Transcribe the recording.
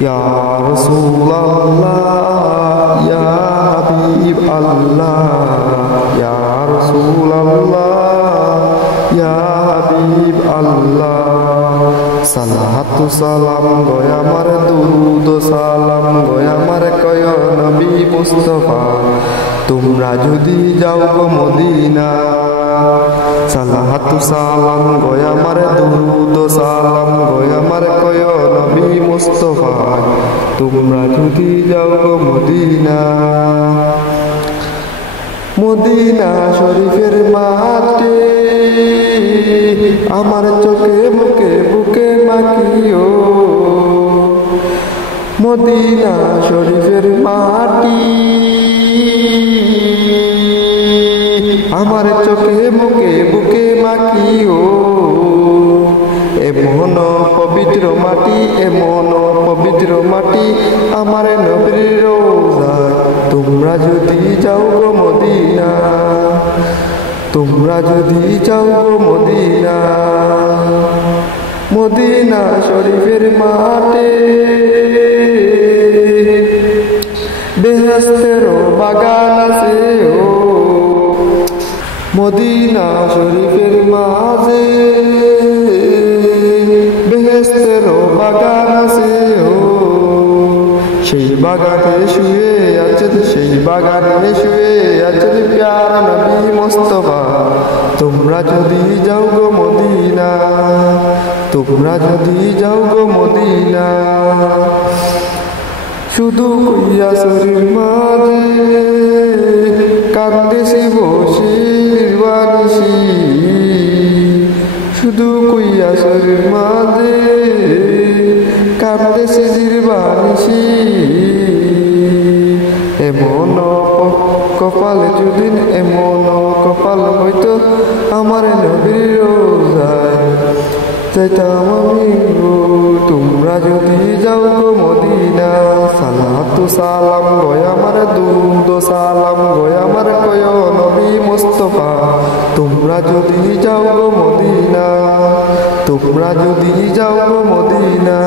ইয়া রাসূলুল্লাহ ইয়া হাবিব আল্লাহ ইয়া রাসূলুল্লাহ ইয়া হাবিব আল্লাহ সালাতু সালাম গয় আমার দুরুদ সালাম গয় আমার কয় নবী মুস্তাফা তোমরা যদি যাও গো মদিনা সালাতু সালাম গয় আমার দুরুদ সালাম গয় আমার কয় নবী মুস্তাফা তোমরা যদি যাও গো মদিনা মদিনা শরীফের মাটি আমার চোখে মুখে বুকে মাখিও মদিনা শরীফের মাটি আমার চোখে মুখে বুকে মাখিও এমন পবিত্র মাটি এমন পবিত্র মাটি আমার নবীর রওজায় তোমরা যদি যাও গো মদিনা তোমরা যদি যাও গো মদিনা মদিনা শরীফের মাঠে বেহেশতের বাগান আছে ও মদিনা শরীফের মাঝে বেহেশতের বাগান আছে ও সেই বাগানে শুয়ে আছেন সেই বাগানে শুয়ে আছেন প্যারা নবী মুস্তাফা তোমরা যদি যাও গো মদিনা তোমরা যদি যাও গো মদিনা শুধু কৈয়াসের মাঝে কান্দেছি বসে নির্বাণিসি শুধু কৈয়াসের মাঝে কান্দেছি নির্বাণিসি এমন কপালে যদি এমন কপাল হয়তো আমার নবীর রোজায় চাইতাম আমি গো তোমরা যদি যাও গো মদিনা সালাতু সালাম গয় আমার দুরুদ সালাম গয় আমার কয় নবী মুস্তাফা তোমরা যদি যাও গো মদিনা তোমরা যদি যাও গো মদিনা